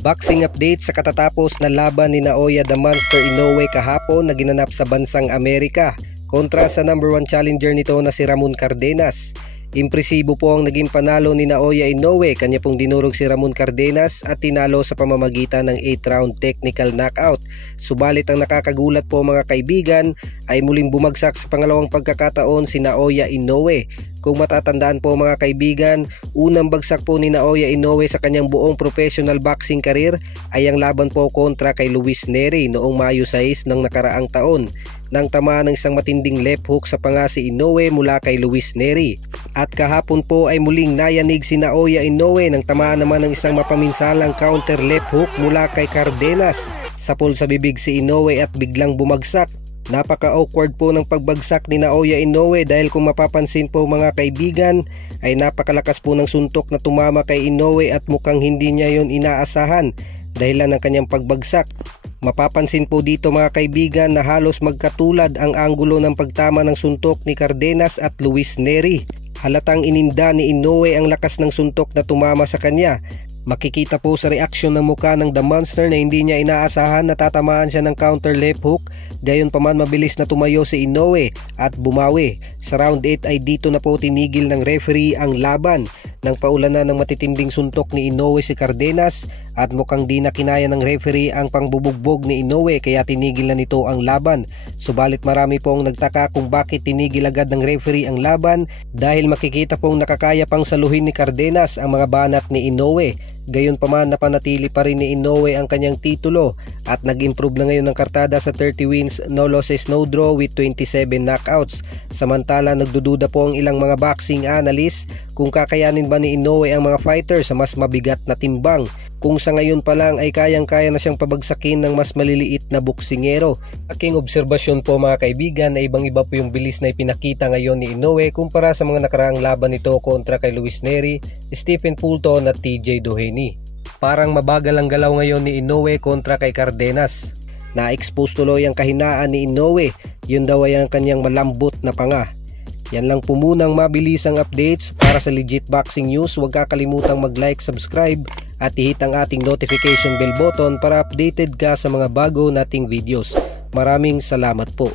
Boxing update sa katatapos na laban ni Naoya the Monster Inoue kahapon na ginanap sa bansang Amerika kontra sa number 1 challenger nito na si Ramon Cardenas. Impresibo po ang naging panalo ni Naoya Inoue, kanya pong dinurog si Ramon Cardenas at tinalo sa pamamagitan ng 8th round technical knockout. Subalit ang nakakagulat po mga kaibigan ay muling bumagsak sa pangalawang pagkakataon si Naoya Inoue. Kung matatandaan po mga kaibigan, unang bagsak po ni Naoya Inoue sa kanyang buong professional boxing career ay ang laban po kontra kay Luis Nery noong Mayo 6 ng nakaraang taon, nang tamaan ng isang matinding left hook sa panga si Inoue mula kay Luis Nery. At kahapon po ay muling nayanig si Naoya Inoue nang tamaan naman ng isang mapaminsalang counter left hook mula kay Cardenas. Sapol sa bibig si Inoue at biglang bumagsak. Napaka-awkward po ng pagbagsak ni Naoya Inoue dahil kung mapapansin po mga kaibigan ay napakalakas po ng suntok na tumama kay Inoue at mukhang hindi niya yon inaasahan dahilan ng kanyang pagbagsak. Mapapansin po dito mga kaibigan na halos magkatulad ang anggulo ng pagtama ng suntok ni Cardenas at Luis Nery. Halatang ininda ni Inoue ang lakas ng suntok na tumama sa kanya. Makikita po sa reaksyon ng muka ng The Monster na hindi niya inaasahan na tatamaan siya ng counter left hook. Gayon pa man mabilis na tumayo si Inoue at bumawi. Sa round 8 ay dito na po tinigil ng referee ang laban nang paulanan ng matitinding suntok ni Inoue si Cardenas at mukhang di na kinaya ng referee ang pangbubugbog ni Inoue kaya tinigil na nito ang laban. Subalit marami pong nagtaka kung bakit tinigil agad ng referee ang laban dahil makikita pong nakakaya pang saluhin ni Cardenas ang mga banat ni Inoue. Gayon pa man napanatili pa rin ni Inoue ang kanyang titulo at nag-improve na ngayon ng kartada sa 30 wins, no losses, no draw with 27 knockouts. Samantala nagdududa po ang ilang mga boxing analysts kung kakayanin ba ni Inoue ang mga fighter sa mas mabigat na timbang, kung sa ngayon pa lang ay kayang-kaya na siyang pabagsakin ng mas maliliit na boksingero. Aking obserbasyon po mga kaibigan na ibang-iba po yung bilis na ipinakita ngayon ni Inoue kumpara sa mga nakaraang laban nito kontra kay Luis Nery, Stephen Fulton at TJ Doheny. Parang mabagal ang galaw ngayon ni Inoue kontra kay Cardenas. Na-expose tuloy ang kahinaan ni Inoue, yun daw ay ang kanyang malambot na panga. Yan lang po munang mabilisang updates. Para sa legit boxing news, huwag kakalimutang mag-like, subscribe at i-hit ang ating notification bell button para updated ka sa mga bago nating videos. Maraming salamat po.